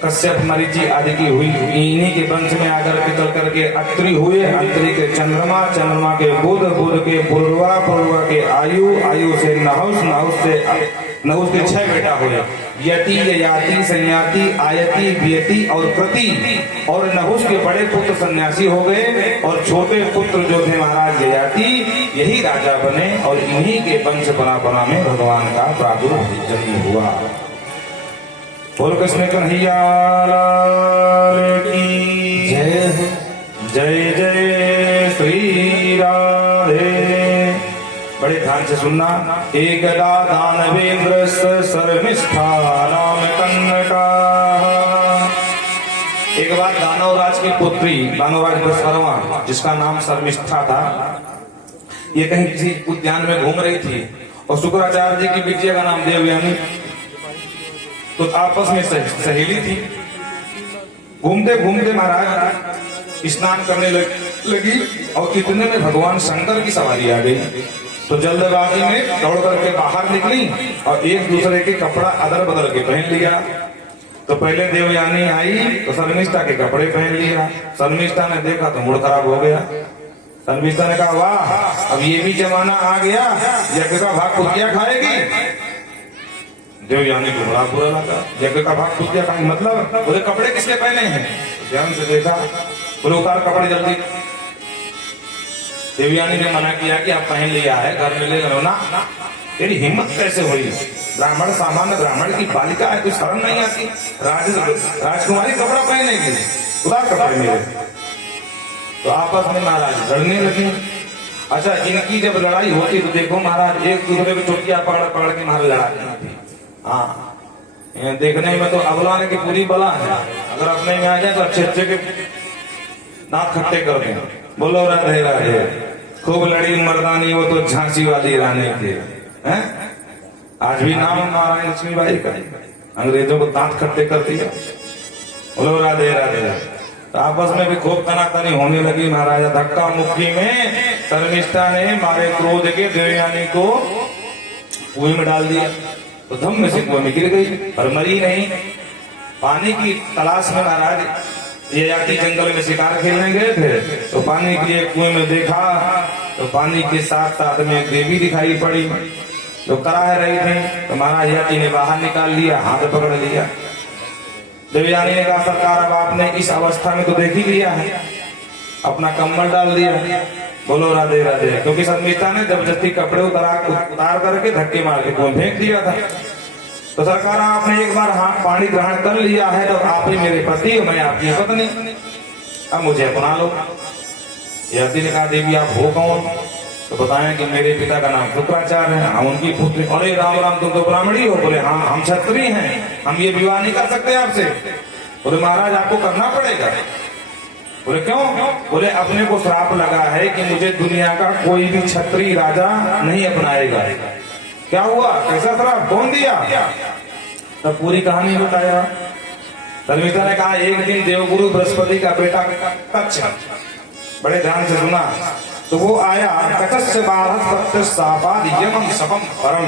कश्यप मरीचि आदि की हुई, इन्हीं के वंश में आकर पितर करके अत्रि हुए, अत्रि के चंद्रमा, चंद्रमा के बुध, बुध के पूर्वा, पूर्वा के आयु, आयु से नहुस, नहुस से नहुस के 6 बेटा हुए, यति, ययाति, संयाति, आयति, वियति और कृति। और नहुस के बड़े पुत्र सन्यासी हो गए और छोटे पुत्र जो थे महाराज ययाति, यही राजा बने और इन्हीं के वंश परंपरा में भगवान का प्रादुर्भाव जन्म हुआ। बोल कृष्ण कन्हैया लाल की जय। जय जय श्री राधे। बड़े ध्यान से सुनना। एकदा दानवेंद्र शर्मिष्ठा नाम कन्नका। एक बार दानवराज की पुत्री, दानवराज बृहस्पति जिसका नाम शर्मिष्ठा था, ये कहीं किसी उद्यान में घूम रही थी और शुक्राचार्य जी की बिटिया का नाम देवयानी, तो आपस में सहेली थी। घूमते घूमते महाराज स्नान करने लगी और इतने में भगवान शंकर की सवारी आ गई। तो जल्दबाजी में दौड़ करके बाहर निकली और एक दूसरे के कपड़ा अदल बदल के पहन लिया। तो पहले देवयानी आई तो शर्मिष्ठा के कपड़े पहन लिया। शर्मिष्ठा ने देखा तो मूड खराब हो गया। शर्मिष्ठा ने कहा वाह, अब ये भी जमाना आ गया, यज्ञ का भाग कुतिया खाएगी। देवयानी को बड़ा बुरा लगा, यज्ञ का भाग कुतिया खाएगी मतलब? बोले कपड़े किसके पहने हैं? ध्यान से देखा, बोले उतार कपड़े जल्दी। देवयानी ने मना किया कि आप पहन लिया है, घर में ले लो ना। तेरी हिम्मत कैसे हुई? ब्राह्मण, सामान्य ब्राह्मण की बालिका है, कुछ शर्म नहीं आती? राजकुमारी कपड़ा पहनेगी, उतार कपड़े मेरे। तो आपस में महाराज लड़ने लगे। अच्छा, इनकी जब लड़ाई होती तो देखो महाराज एक दूसरे को चुटकिया पकड़ पकड़ के महाराज लड़ाते थे। हाँ, देखने में तो अबलाने की पूरी बला है, अगर अपने में आ जाए तो अच्छे अच्छे के दांत खट्टे कर दें। बोलो राधे राधे। खूब लड़ी मर्दानी, वो तो झांसी वाली रानी थी। हैं? आज भी नाम नारायण लक्ष्मीबाई का, अंग्रेजों को दांत खट्टे कर दिया। बोलो राधे राधे। तो आपस में भी खूब तनातनी होने लगी महाराजा। धक्का मुक्की में शर्मिष्ठा ने मारे क्रोध के देवयानी को कुएं में डाल दिया। तो धम में से कुएं में गिर गई पर मरी नहीं। पानी की तलाश में महाराज ययाति जंगल में शिकार खेलने गए थे, तो पानी के कुएं में देखा तो पानी के साथ साथ में एक देवी दिखाई पड़ी जो कराह रही थी। तो महाराज ययाति ने बाहर निकाल लिया, हाथ पकड़ लिया। देवयानी ने कहा सरकार, अब आपने इस अवस्था में तो देख ही लिया है, अपना कम्बल डाल दिया। बोलो राधे राधे। क्योंकि शर्मिष्ठा ने जबरदस्ती कपड़े उतार करके धक्के मार के कुएं फेंक दिया था। तो सरकार, आपने एक बार पानी ग्रहण कर लिया है तो आप ही मेरे पति और मैं आपकी पत्नी, अब मुझे अपना लो। ययाति ने कहा देवी आप हो कौन? तो बताएं कि मेरे पिता का नाम शुक्राचार्य है, हम उनकी पुत्री। अरे राम राम, तुम तो ब्राह्मणी हो? बोले हाँ, हम क्षत्रिय हैं, हम ये विवाह नहीं कर सकते आपसे। बोले महाराज आपको करना पड़ेगा। बोले क्यों? बोले अपने को श्राप लगा है कि मुझे दुनिया का कोई भी क्षत्रिय राजा नहीं अपनाएगा। क्या हुआ? कैसा श्राप? कौन दिया? तब पूरी कहानी बताया। शर्मिष्ठा ने कहा एक दिन देवगुरु बृहस्पति का बेटा कच्छ, बड़े ध्यान से सुना, तो वो आया। कच्छ परम।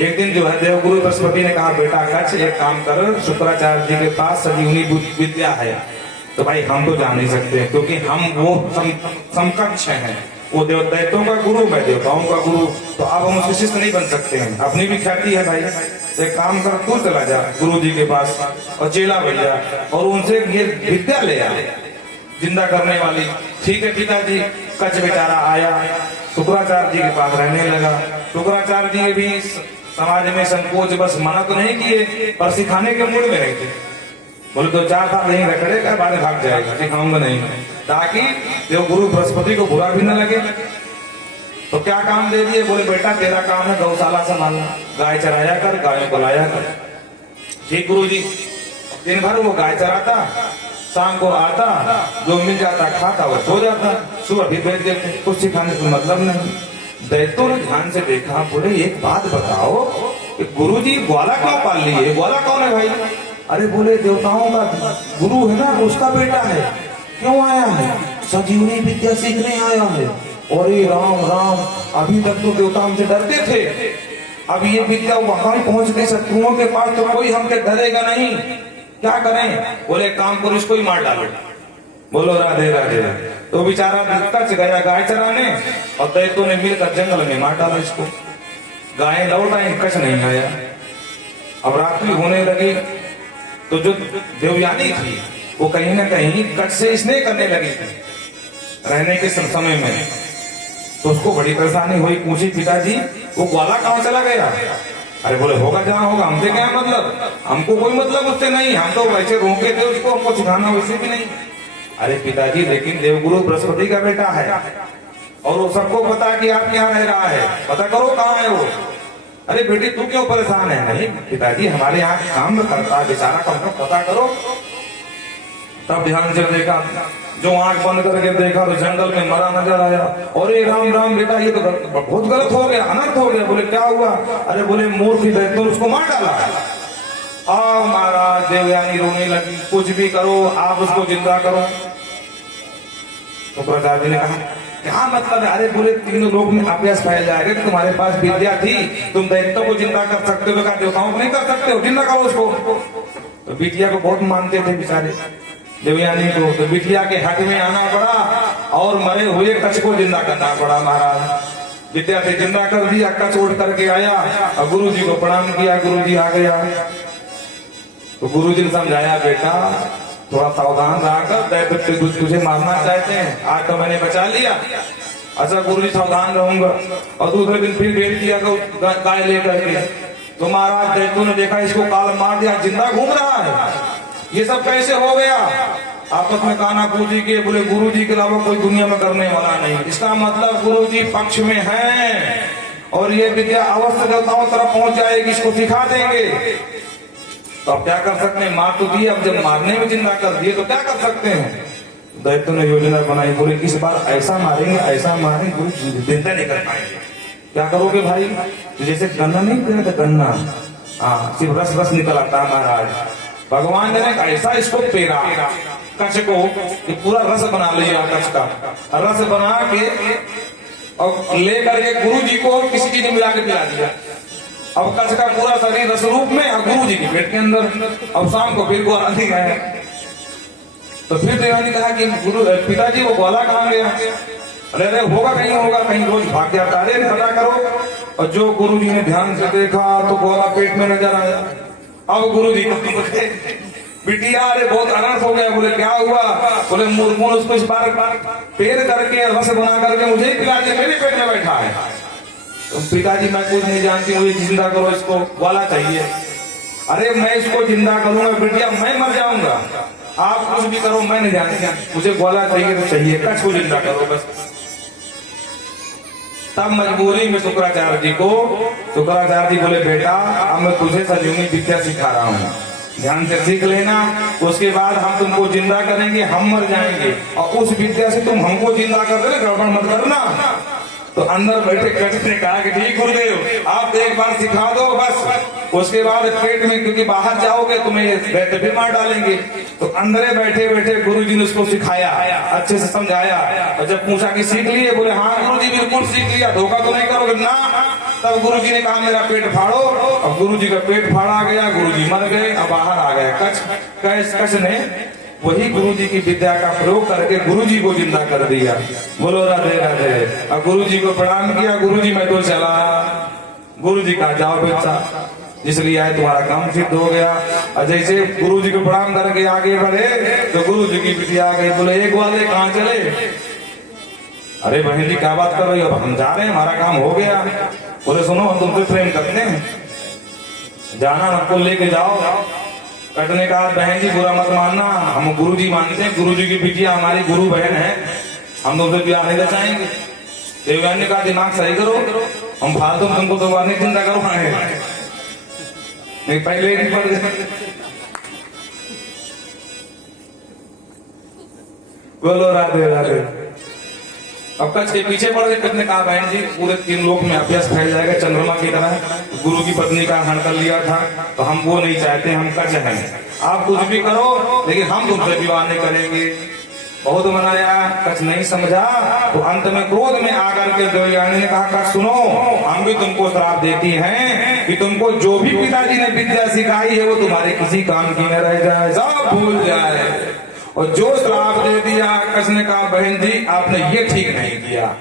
एक दिन जो है देवगुरु बृहस्पति ने कहा बेटा कच्छ एक काम कर, शुक्राचार्य जी के पास संजीवनी विद्या है। तो भाई हम तो जान नहीं सकते क्योंकि हम वो समकक्ष हैं, वो दैत्यों का गुरु, मैं देवताओं का गुरु, तो अब हम उसके शिष्य नहीं बन सकते हैं, अपनी भी ख्याति है भाई। एक काम कर, तू चला जा गुरु जी के पास और चेला बन जा और उनसे ये विद्या ले आ जिंदा करने वाली। ठीक है पिताजी। कच्छ बेचारा आया, शुक्राचार्य जी के पास रहने लगा। शुक्राचार्य जी भी समाज में संकोच बस मना तो नहीं किए पर सिखाने के मूड में नहीं थे। बोले तो 4 साल नहीं रखड़ेगा, बाद में भाग जाएगा, सिखाऊंगा नहीं, ताकि देव गुरु बृहस्पति को बुरा भी न लगे। तो क्या काम दे दिए? बोले बेटा तेरा काम है गौशाला संभालना, गाय चराया कर, गायों को लाया कर। ठीक गुरु जी। दिन भर वो गाय चराता, शाम को आता, जो मिल जाता खाता, वो सो जाता, सुबह भी भेज देते, कुछ सिखाने से मतलब नहीं। दैत्यों ने ध्यान से देखा, बोले एक बात बताओ, गुरु जी ग्वाला क्यों पाल लिए? ग्वाला कौन है भाई? अरे बोले देवताओं का गुरु है ना, उसका बेटा है। क्यों आया है? संजीवनी विद्या सीखने आया है। अरे राम राम, अभी तक तो देवता हमसे डरते थे, अब ये विद्या वहां पहुंच गई शत्रुओं के पास तो कोई हमसे डरेगा नहीं। क्या करें? बोले काम करो, इसको ही मार डालो। बोलो राधे राधे। तो बेचारा कच गया गाय चराने और दैत्यों ने मिलकर जंगल में मार डाला इसको। गाय लौट आई, कच नहीं आया। अब रात्रि होने लगी तो जो देवयानी थी वो कहीं ना कहीं कच से स्नेह करने लगी थी रहने के समय में। तो उसको बड़ी परेशानी हुई, पूछी पिताजी वो ग्वाला कहाँ चला गया? अरे बोले होगा जहाँ होगा, हमसे क्या मतलब, हमको कोई मतलब उससे नहीं, हम तो वैसे रोके थे उसको, हमको सिखाना वैसे भी नहीं। अरे पिताजी लेकिन देवगुरु बृहस्पति का बेटा है और वो सबको पता है कि आप यहाँ रह रहा है, पता करो कहाँ है वो। अरे बेटी तू क्यों परेशान है? नहीं पिताजी हमारे यहाँ काम करता है बेचारा, कम से कम पता करो। तब ध्यान से देखा, जो आंख बंद करके देखा तो जंगल में मरा नजर आया। अरे राम राम बेटा ये तो बहुत गलत हो गया, अनर्थ हो गया। बोले क्या हुआ? अरे बोले मूर्ख दैत्य उसको मार डाला। महाराज देवयानी रोने लगी, कुछ भी करो आप उसको जिंदा करो। तो प्रजापति ने कहा क्या मतलब है? अरे बोले तीनों लोग में अभ्यास फैल जाएगा, तुम्हारे पास विद्या थी, तुम दैत्यों को जिंदा कर सकते हो, देवताओं को नहीं कर सकते हो, जिंदा करो उसको। तो बिटिया को बहुत मानते थे बेचारे देवयानी को, तो बिटिया के हक में आना पड़ा और मरे हुए कच्छ को जिंदा करना पड़ा। महाराज विद्या से जिंदा कर दिया, कच्छ उठ करके आया और गुरु जी को प्रणाम किया, गुरु जी आ गया। तो गुरु जी ने समझाया बेटा थोड़ा सावधान रहा कर, तुझे मारना चाहते हैं, आज तो मैंने बचा लिया। अच्छा गुरु जी सावधान रहूंगा। और दूसरे दिन फिर भेज दिया गाय लेकर के। तो महाराज दैत्यों ने देखा इसको काल मार दिया, जिंदा घूम रहा है, ये सब कैसे हो गया? आपस में काना पूजी के, बोले गुरु जी के अलावा कोई दुनिया में करने वाला नहीं। इसका मतलब गुरु जी पक्ष में हैं और ये विद्या अवश्य देवताओं तरफ पहुंच जाएगी, इसको सिखा देंगे। तो अब क्या कर सकते हैं? मार तो दिए, अब जब मारने में जिंदा कर दिए तो क्या कर सकते हैं? दैत्य ने योजना बनाई, बोले इस बार ऐसा मारेंगे, ऐसा मारेंगे गुरु जिंदा नहीं कर पाएंगे। क्या करोगे भाई? तो जैसे गन्ना नहीं पेड़ था, गन्ना हाँ सिर्फ रस रस निकल आता है। महाराज भगवान ने ऐसा इसको पेरा कच्छ को कि पूरा रस बना लिया, कच्छ का रस बना के और लेकर के गुरु जी को किसी चीज में मिला के पिला दिया। अब कच्छ का पूरा शरीर रस रूप में और गुरु जी के पेट के अंदर। अब शाम को फिर ग्वाला नहीं गया। तो फिर देवानी कहा कि गुरु पिताजी वो ग्वाला कहाँ गया? अरे होगा कहीं, होगा कहीं, रोज भाग जाता। अरे पता करो। और जो गुरु जी ने ध्यान से देखा तो ग्वाला पेट में नजर आया। अब गुरु जी को बिटिया अरे बहुत अनर्थ हो गया। बोले क्या हुआ? बोले मुर्मू उसको इस बार पेड़ करके रस बना करके मुझे ही पिला दे, मेरे पेट में बैठा है। तो पिताजी मैं कुछ नहीं जानती हूँ, जिंदा करो इसको, ग्वाला चाहिए। अरे मैं इसको जिंदा करूंगा बिटिया, मैं मर जाऊंगा, आप कुछ भी करो मैं नहीं जानती, मुझे ग्वाला चाहिए तो चाहिए, कच्छ को जिंदा करो बस। तब मजबूरी में शुक्राचार्य जी बोले बेटा अब मैं तुझे संजीवनी विद्या सिखा रहा हूँ, ध्यान से सीख लेना, उसके बाद हम तुमको जिंदा करेंगे, हम मर जाएंगे और उस विद्या से तुम हमको जिंदा कर देना, गड़बड़ मत करना। तो अंदर बैठे कच्छ ने कहा कि ठीक गुरुदेव आप एक बार सिखा दो बस, उसके बाद पेट में क्योंकि बाहर जाओगे तुम्हें दैत्य फिर मार डालेंगे। तो अंदर बैठे बैठे गुरु जी ने उसको सिखाया, अच्छे से समझाया। और जब पूछा कि सीख लिए? बोले हाँ गुरु जी बिल्कुल सीख लिया, धोखा तो नहीं करोगे ना? तब गुरु जी ने कहा मेरा पेट फाड़ो, और गुरु जी का पेट फाड़ा गया, गुरु जी मर गए और बाहर आ गए। कच्छ ने वही गुरु जी की विद्या का प्रयोग करके गुरु जी को जिंदा कर दिया। बोलो राधे राधे। और गुरु जी को प्रणाम किया, गुरु जी मैं तो चला। गुरु जी कहा जाओ बेटा, इसलिए आए तुम्हारा काम सिद्ध हो गया। और जैसे गुरु जी को प्रणाम करके आगे बढ़े तो गुरु जी की बिटिया आ गई। बोले एक वाले कहाँ चले? अरे बहन जी क्या बात कर रही हो? हम जा रहे हैं, हमारा काम हो गया। बोले सुनो हम तुमसे प्रेम करते हैं, जाना हमको लेके जाओ। कटने का बहन जी बुरा मत मानना, हम गुरु जी मानते हैं, गुरु जी की बिटिया हमारी गुरु बहन है, हम तुमसे ब्याह नहीं चाहेंगे। देवयानी ने कहा दिमाग सही करो, हम फालतू तुमको दोबारा नहीं चिंता करो, नहीं पहले नहीं पड़ गए। बोलो राधे राधे। अब कच्छ के पीछे पड़ गए। कच्छ ने कहा बहन जी पूरे 3 लोक में अभ्यास फैल जाएगा चंद्रमा की तरह, गुरु की पत्नी का हरण कर लिया था, तो हम वो नहीं चाहते, हम कच्छ हैं, आप कुछ भी करो लेकिन हम तुमसे विवाह नहीं करेंगे। बहुत मनाया, कछ नहीं समझा, तो अंत में क्रोध में आकर के देवयानी ने कहा, कछ सुनो, हम भी तुमको श्राप देती हैं कि तुमको जो भी पिताजी ने विद्या सिखाई है वो तुम्हारे किसी काम की न रह जाए, सब भूल जाए। और जो श्राप दे दिया, कछ ने कहा, बहन जी आपने ये ठीक नहीं किया,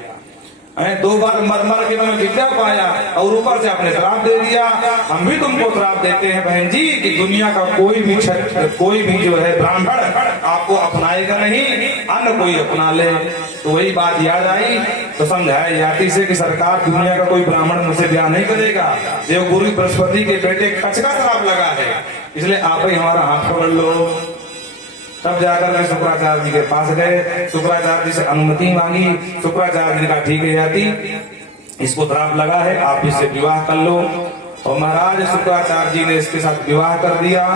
2 बार मर मर के तुमने विद्या पाया और ऊपर से आपने श्राप दे दिया। हम भी तुमको श्राप देते हैं बहन जी कि दुनिया का कोई भी जो है ब्राह्मण आपको अपनाएगा नहीं, अन्य कोई अपना ले। तो वही बात याद आई तो समझाया याति से कि सरकार दुनिया का कोई ब्राह्मण मुझसे ब्याह नहीं करेगा, देवगुरु बृहस्पति के बेटे कच्छ का श्राप लगा है, इसलिए आप ही हमारा हाथ पकड़ लो। तब जाकर के शुक्राचार्य जी के पास गए, शुक्राचार्य जी से अनुमति मांगी। शुक्राचार्य जी का ठीक है याति, इसको श्राप लगा है, आप इससे विवाह कर लो। और महाराज शुक्राचार्य जी ने इसके साथ विवाह कर दिया।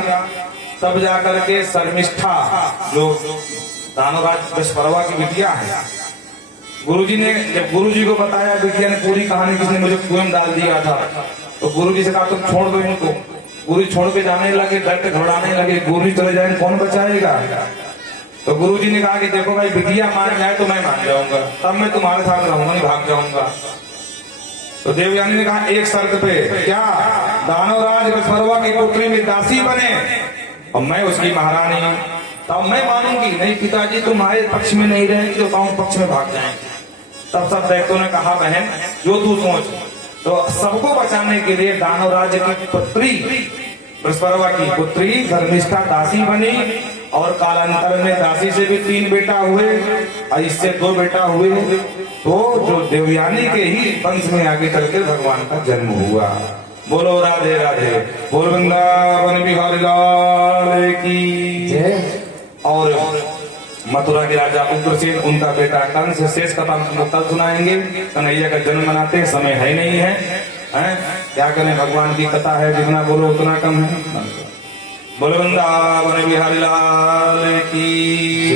तब जाकर के शर्मिष्ठा जो दानवराज बृहस्पति की बिटिया है, गुरुजी ने जब गुरुजी को बताया, बिटिया ने पूरी कहानी किसने मुझे कुएं में डाल दिया था, तो गुरुजी से कहा तुम छोड़ दो इनको। गुरु छोड़ के जाने लगे, डर के घबराने लगे, गुरु चले जाए कौन बचाएगा। तो गुरुजी ने कहा कि देखो भाई बिटिया मान जाए तो मैं मान जाऊंगा, तब मैं तुम्हारे साथ रहूंगा, नहीं भाग जाऊंगा। तो देवयानी ने कहा एक शर्त पे, क्या, दानवराज बृहस्पति की पुत्री में दासी बने और मैं उसकी महारानी, तब मैं मानूंगी, नहीं पिताजी तुम्हारे पक्ष में नहीं रहेंगे तो कौन पक्ष में भाग जाएंगे। तब सब दैत्यों ने कहा बहन जो तू सोच। तो सबको बचाने के लिए दानवराज की पुत्री बृहस्पति की पुत्री धर्मिष्ठा दासी बनी और कालांतर में दासी से भी 3 बेटा हुए और इससे 2 बेटा हुए। तो जो देवयानी के ही वंश में आगे चलकर भगवान का जन्म हुआ। बोलो राधे राधे, बोल वृंदावन बिहारी लाल की जय। और मथुरा के राजा उग्रसेन, उनका बेटा कंस, शेष कथा हम कल सुनाएंगे। कन्हैया का जन्म मनाते समय है नहीं है, क्या करें, भगवान की कथा है, जितना बोलो उतना कम है। बोलो वृंदावन बिहारी लाल की।